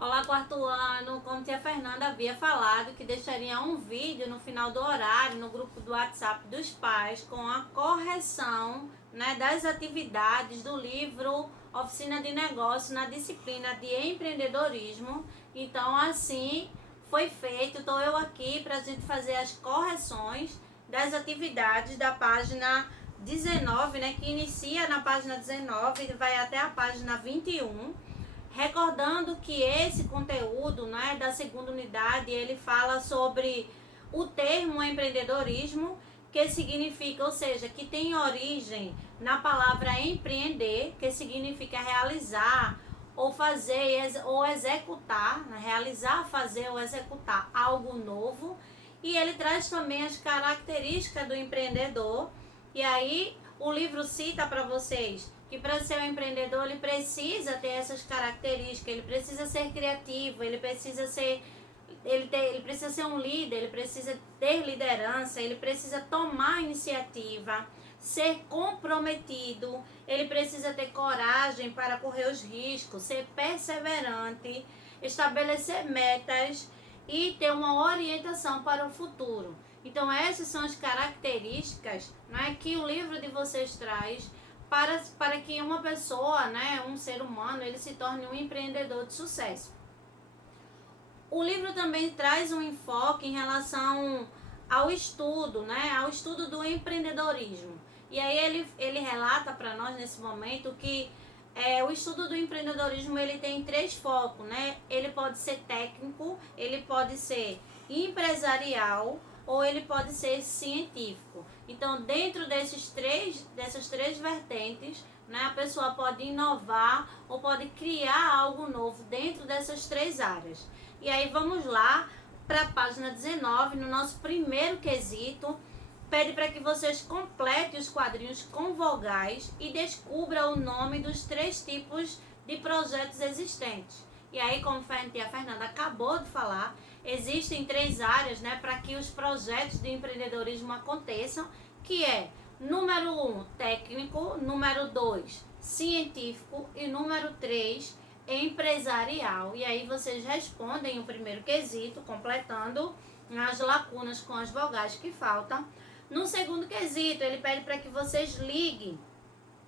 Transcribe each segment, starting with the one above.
Olá, quarto ano. Como tia Fernanda havia falado, que deixaria um vídeo no final do horário no grupo do WhatsApp dos pais com a correção, né, das atividades do livro Oficina de Negócio na disciplina de empreendedorismo. Então, assim foi feito. Estou eu aqui para a gente fazer as correções das atividades da página 19, né, que inicia na página 19 e vai até a página 21. Recordando que esse conteúdo, né, da segunda unidade, ele fala sobre o termo empreendedorismo, que significa, ou seja, que tem origem na palavra empreender, que significa realizar ou fazer ou executar, né, realizar, fazer ou executar algo novo. E ele traz também as características do empreendedor. E aí o livro cita para vocês que para ser um empreendedor ele precisa ter essas características, ele precisa ser criativo, ele precisa ser um líder, ele precisa ter liderança, ele precisa tomar iniciativa, ser comprometido, ele precisa ter coragem para correr os riscos, ser perseverante, estabelecer metas e ter uma orientação para o futuro. Então essas são as características, né, que o livro de vocês traz para que uma pessoa, né, um ser humano, ele se torne um empreendedor de sucesso. O livro também traz um enfoque em relação ao estudo, né, ao estudo do empreendedorismo. E aí ele relata para nós nesse momento que o estudo do empreendedorismo ele tem três focos, né? Ele pode ser técnico, ele pode ser empresarial ou ele pode ser científico. Então, dentro dessas três vertentes, né, a pessoa pode inovar ou pode criar algo novo dentro dessas três áreas. E aí vamos lá para a página 19, no nosso primeiro quesito. Pede para que vocês completem os quadrinhos com vogais e descubra o nome dos três tipos de projetos existentes. E aí, como a Fernanda acabou de falar, existem três áreas, né, para que os projetos de empreendedorismo aconteçam, que é número 1, técnico, número 2, científico e número 3, empresarial. E aí vocês respondem o primeiro quesito, completando as lacunas com as vogais que faltam. No segundo quesito, ele pede para que vocês liguem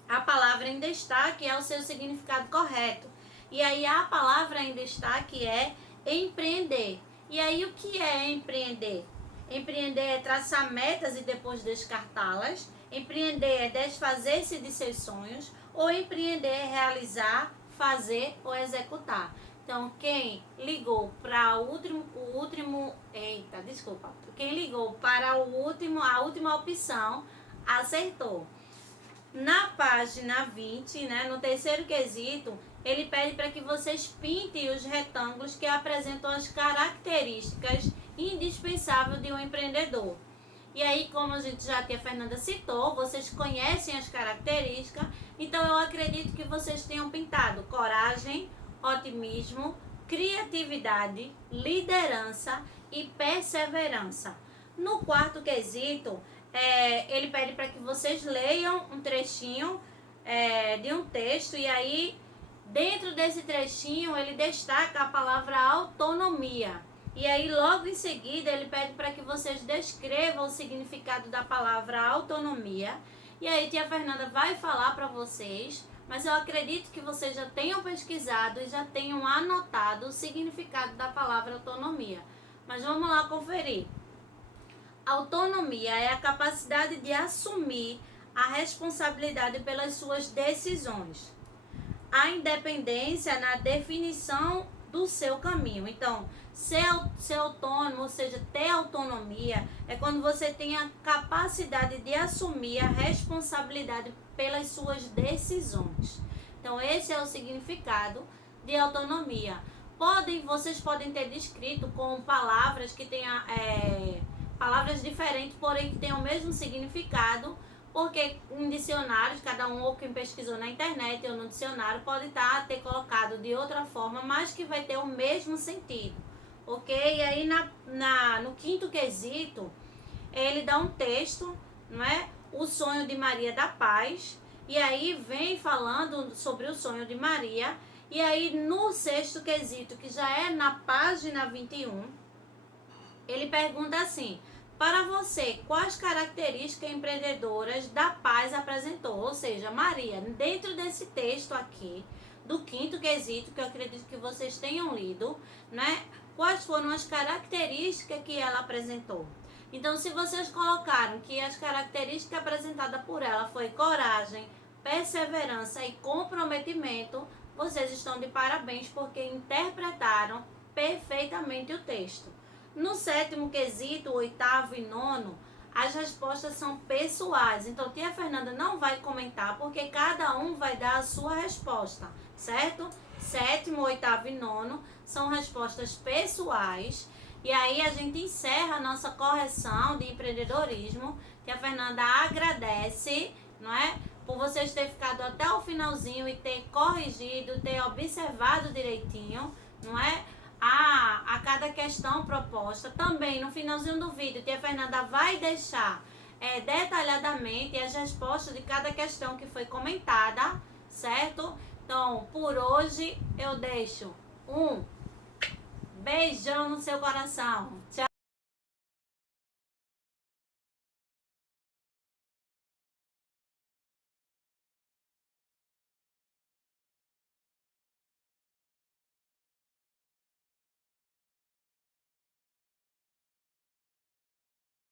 a palavra em destaque ao seu significado correto. E aí a palavra em destaque é empreender. E aí o que é empreender? Empreender é traçar metas e depois descartá-las. Empreender é desfazer-se de seus sonhos. Ou empreender é realizar, fazer ou executar. Então, quem ligou para quem ligou para a última opção, acertou. Na página 20, né, no terceiro quesito, ele pede para que vocês pintem os retângulos que apresentam as características indispensáveis de um empreendedor. E aí, como a tia Fernanda citou, vocês conhecem as características, então eu acredito que vocês tenham pintado coragem, otimismo, criatividade, liderança e perseverança. No quarto quesito, ele pede para que vocês leiam um trechinho de um texto, e aí dentro desse trechinho ele destaca a palavra autonomia. E aí logo em seguida ele pede para que vocês descrevam o significado da palavra autonomia. E aí tia Fernanda vai falar para vocês, mas eu acredito que vocês já tenham pesquisado e já tenham anotado o significado da palavra autonomia. Mas vamos lá conferir. Autonomia é a capacidade de assumir a responsabilidade pelas suas decisões. A independência na definição do seu caminho. Então, ser autônomo, ou seja, ter autonomia, é quando você tem a capacidade de assumir a responsabilidade pelas suas decisões. Então, esse é o significado de autonomia. Vocês podem ter descrito com palavras que tenham palavras diferentes, porém que tenham o mesmo significado, porque em dicionários, cada um ou quem pesquisou na internet ou no dicionário pode ter colocado de outra forma, mas que vai ter o mesmo sentido, ok? E aí no quinto quesito, ele dá um texto, não é? O sonho de Maria da Paz, e aí vem falando sobre o sonho de Maria, E aí, no sexto quesito, que já é na página 21, ele pergunta assim: para você, quais características empreendedoras da paz apresentou? Ou seja, Maria, dentro desse texto aqui, do quinto quesito, que eu acredito que vocês tenham lido, né? Quais foram as características que ela apresentou? Então, se vocês colocaram que as características apresentadas por ela foi coragem, perseverança e comprometimento, vocês estão de parabéns porque interpretaram perfeitamente o texto. No sétimo quesito, oitavo e nono, as respostas são pessoais. Então, tia Fernanda não vai comentar porque cada um vai dar a sua resposta, certo? Sétimo, oitavo e nono são respostas pessoais. E aí a gente encerra a nossa correção de empreendedorismo. Tia Fernanda agradece, não é? Por vocês terem ficado até o finalzinho e ter corrigido, ter observado direitinho, não é? A cada questão proposta. Também no finalzinho do vídeo, tia Fernanda vai deixar detalhadamente as respostas de cada questão que foi comentada, certo? Então, por hoje eu deixo um beijão no seu coração. Tchau!